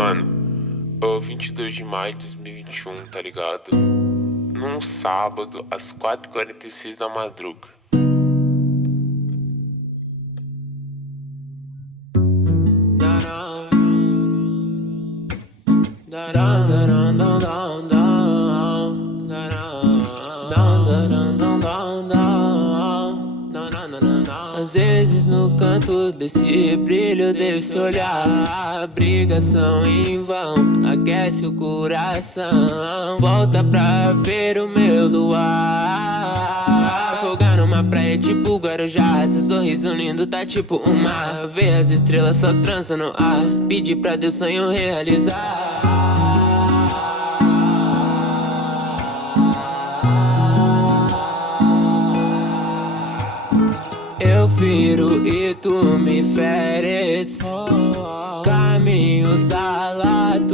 Mano, 22 de maio de 2021, tá ligado? Num sábado, às 4h46 da madruga. Às vezes no canto desse brilho, desse olhar, a brigação em vão aquece o coração. Volta pra ver o meu luar, folgar numa praia tipo Guarujá. Seu sorriso lindo tá tipo um mar. Ver as estrelas só trança no ar, pedir pra Deus sonho realizar. Eu viro e tu me feres, caminhos alados.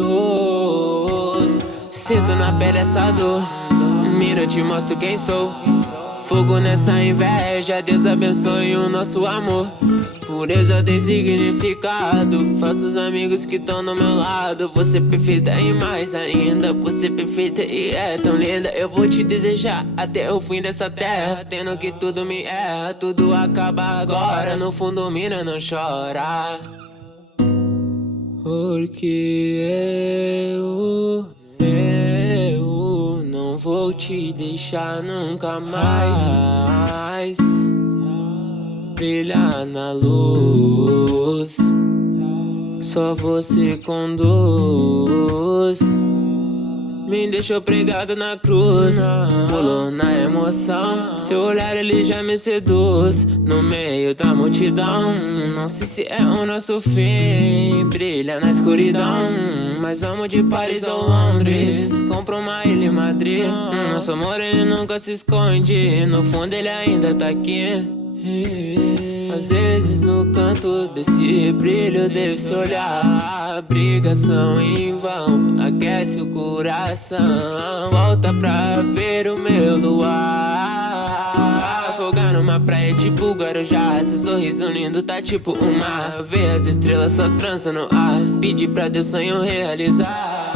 Sinto na pele essa dor, mira, eu te mostro quem sou. Fogo nessa inveja, Deus abençoe o nosso amor. Pureza tem significado, falsos amigos que estão do meu lado. Você perfeita e mais ainda, você perfeita e é tão linda. Eu vou te desejar até o fim dessa terra, tendo que tudo me erra, tudo acaba agora. No fundo mina, não chora, porque eu não vou te deixar nunca mais brilhar na luz. Só você conduz. Me deixou pregado na cruz, pulou na emoção. Seu olhar ele já me seduz, no meio da multidão. Não sei se é o nosso fim, brilha na escuridão. Mas vamos de Paris ou Londres, compra uma ilha em Madrid. Nosso amor ele nunca se esconde, no fundo ele ainda tá aqui. Às vezes no canto desse brilho, desse olhar, brigação em vão aquece o coração. Volta pra ver o meu luar, folgar numa praia tipo Guarujá. Seu sorriso lindo tá tipo um mar. Ver as estrelas só trança no ar, pedir pra Deus sonho realizar.